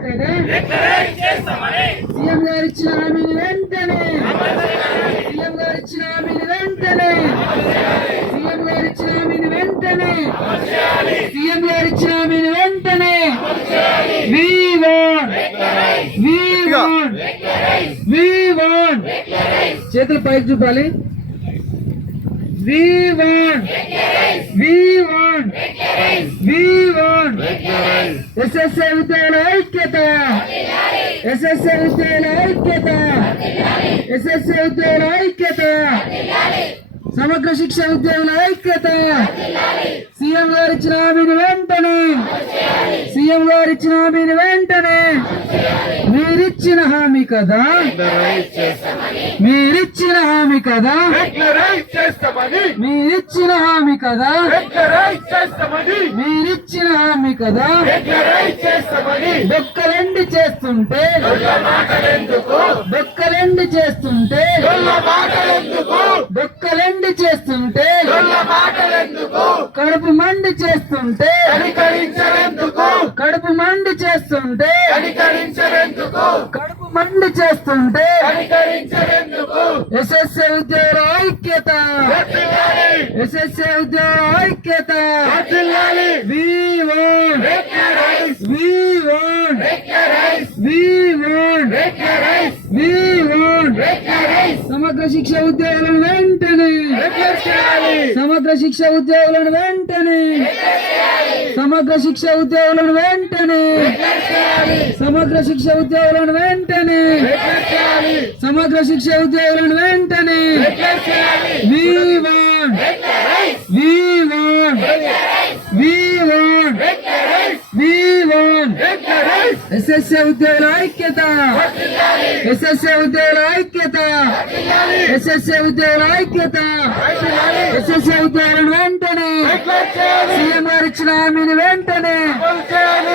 కదా సీఎం గారు ఇచ్చిన హామీని వెంటనే సీఎం గారు ఇచ్చిన హామీని వెంటనే సీఎం గారు ఇచ్చిన హామీని వెంటనే సీఎం గారు ఇచ్చిన హామీని వెంటనే We want చేతులు పైకి చూపాలి. We want ఎస్ఎస్ఏ ఉద్యోగుల ఐక్యత ఎస్ఎస్ఏ ఉద్యోగుల ఐక్యత ఎస్ఎస్ఏ ఉద్యోగుల ఐక్యత సమగ్ర శిక్ష ఉద్యోగుల ఐక్యత సీఎం గారు ఇచ్చిన హామీని వెంటనే సీఎం గారు ఇచ్చిన హామీని వెంటనే మీరిచ్చిన హామీ కదా మీరిచ్చిన హామీ కదా మీరిచ్చిన హామీ కదా మీరిచ్చిన హామీ కదా బొక్కలెండి చేస్తుంటే బొక్కలెండి చేస్తుంటే బొక్కలెండి చేస్తుంటే కడుపు మండి చేస్తుంటే కడుపు మండి చేస్తుంటే కడుపు మండి చేస్తుంటే ఎస్ఎస్ఏ ఉద్యోగుల ఐక్యత ఎస్ఎస్ఏ ఉద్యోగుల ఐక్యత సమగ్ర శిక్ష ఉద్యోగులను వెంటనే సమగ్ర శిక్ష ఉద్యోగులను వెంటనే సమగ్ర శిక్ష ఉద్యోగులను వెంటనే సమగ్ర శిక్ష ఉద్యోగులను వెంటనే సమగ్ర శిక్ష ఉద్యోగులను వెంటనే ఎస్ఎస్ఏ ఉద్యోగుల ఐక్యత ఎస్ఎస్ఏ ఉద్యోగుల ఐక్యత ఎస్ఎస్ఏ ఉద్యోగుల ఐక్యత ఎస్ఎస్ఏ ఉద్యోగులను వెంటనే సీఎం గారు ఇచ్చిన హామీని వెంటనే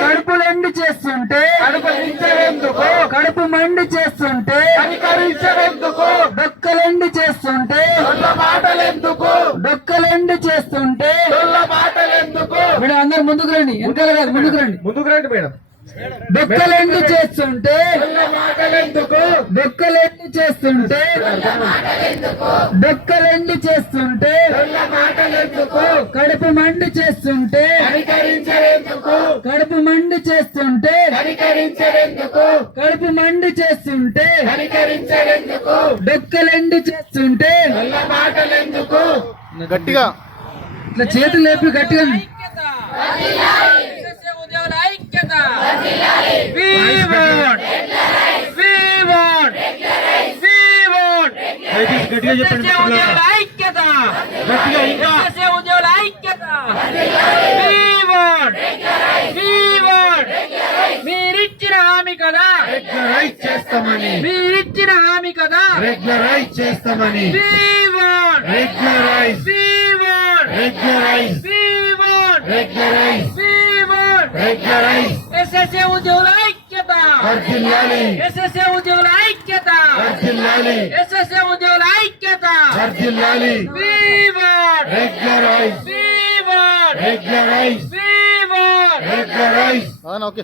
కడుపులెండి చేస్తుంటే కడుపు మండి చేస్తుంటే డొక్కలెండి చేస్తుంటే డొక్కలెండి చేస్తుంటే మేడం అందరు ముందుకు రండి, వెనకాల కాదు ముందుకు రండి మేడం. డొక్కలెండి చేస్తుంటే డొక్కలెండి చేస్తుంటే డొక్కలెండి చేస్తుంటే కడుపు మండి చేస్తుంటే కడుపు మండి చేస్తుంటే కడుపు మండి చేస్తుంటే డొక్కలెండి చేస్తుంటే గట్టిగా ఇట్లా చేతులు లేపి గట్టిగా మీరిచ్చిన హామీ కదా మీరిచ్చిన హామీ కదా రెగ్యులరైజ్ చేస్తామని ఎస్ఎస్ఏ ఉద్యోగుల ఐక్యత ఎస్ఎస్ఏ ఉద్యోగుల ఐక్యత ఎస్ఎస్ఏ ఉద్యోగుల ఐక్యత ఓకే.